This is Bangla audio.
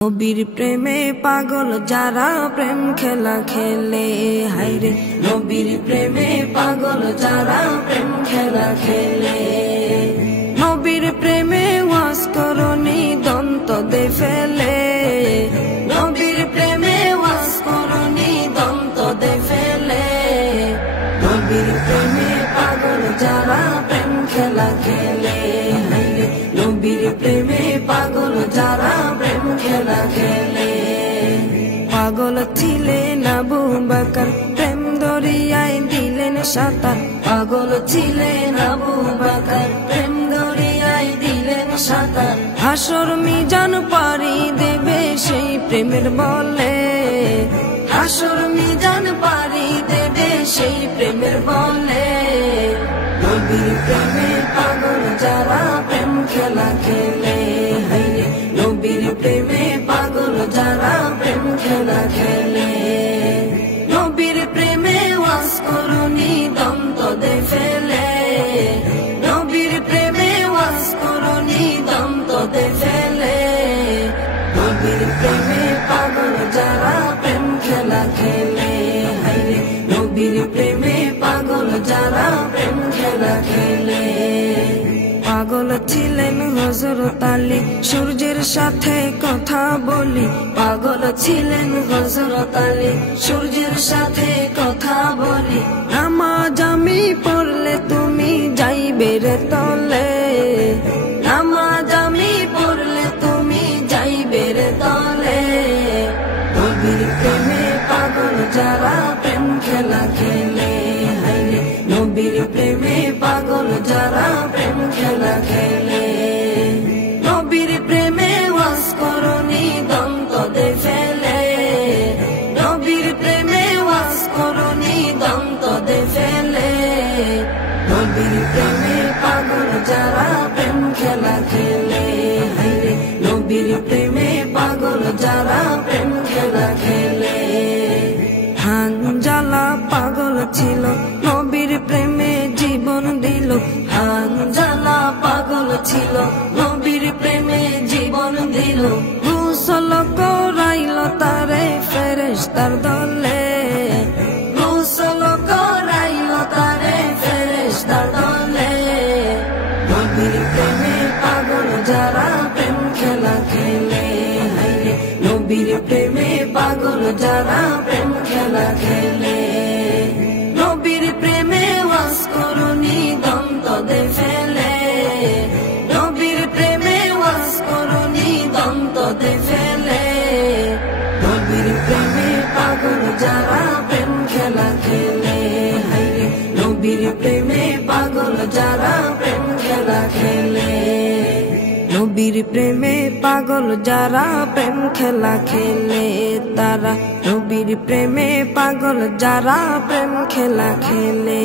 নবীর প্রেমে পাগল যারা প্রেম খেলা খেলে, হায়রে নবীর প্রেমে পাগল যারা প্রেম খেলা খেলে। নবীর প্রেমে ওয়াজ করনি দন্ত দে ফেলে, নবীর প্রেমে ওয়াজ করনি দন্ত দে ফেলে। নবীর প্রেমে পাগল যারা প্রেম খেলা খেলে, হায়রে নবীর প্রেমে পাগল যারা প্রেম খেলা খেলে। পাগল ছিলেন আবু বকর, প্রেম দরিয়ায় দিলেন সাঁতার। পাগল ছিলেন আবু বকর, প্রেম দরিয়ায় দিলেন সাঁতার। হাসর মিজান পারি দেবে সেই প্রেমের বলে, হাসর মিজান পারি দেবে সেই প্রেমের বলে। নবীর প্রেমে পাগল যারা প্রেম খেলা খেলে, হায়রে নবীর প্রেমে পাগল যারা প্রেম খেলা খেলে। নবীর প্রেমে ওয়াজ করনি দন্ত দে ফেলে, নবীর প্রেমে ওয়াজ করনি দন্ত দে ফেলে। নবীর প্রেমে পাগল যারা প্রেম খেলা খেলে, হায়রে নবীর প্রেমে পাগল যারা প্রেম খেলা খেলে। পাগল ছিলেন হযরত আলী, সূর্যের সাথে কথা বলি। পাগল ছিলেন হযরত আলী, সূর্যের সাথে কথা বলি। নামাজ আমি পড়লে তুমি যাইবে রে তলে, নামাজ আমি পড়লে তুমি যাইবে রে তলে। নবীর প্রেমে পাগল যারা প্রেম খেলা খেলে, হায়রে নবীর প্রেমে পাগল যারা প্রেম খেলা খেলে। নবীর প্রেমে ওয়াজ করনি দন্ত দে ফেলে, নবীর প্রেমে ওয়াজ করনি দন্ত দে ফেলে। নবীর প্রেমে পাগল যারা প্রেম খেলা খেলে, হায়রে নবীর প্রেমে পাগল যারা প্রেম খেলা খেলে। হানজালা পাগল ছিল, নবীর প্রেমে জীবন দিল। হানজালা পাগল ছিল, নবীর প্রেমে জীবন দিল। গোসল করাইল তারে ফেরেশতার দলে, গোসল করাইল তারে ফেরেশতার দলে। নবীর প্রেমে পাগল যারা প্রেম খেলা খেলে, হায়রে নবীর প্রেমে পাগল যারা প্রেম খেলা খেলে। নবীর প্রেমে ওয়াজ করনি দন্ত দে ফেলে, নবীর প্রেমে ওয়াজ করনি দন্ত দে ফেলে। নবীর প্রেমে পাগল যারা প্রেম খেলা খেলে, হায়রে নবীর প্রেমে পাগল যারা প্রেম খেলা খেলে। নবীর প্রেমে পাগল যারা প্রেম খেলা খেলে, তারা নবীর প্রেমে পাগল যারা প্রেম খেলা খেলে।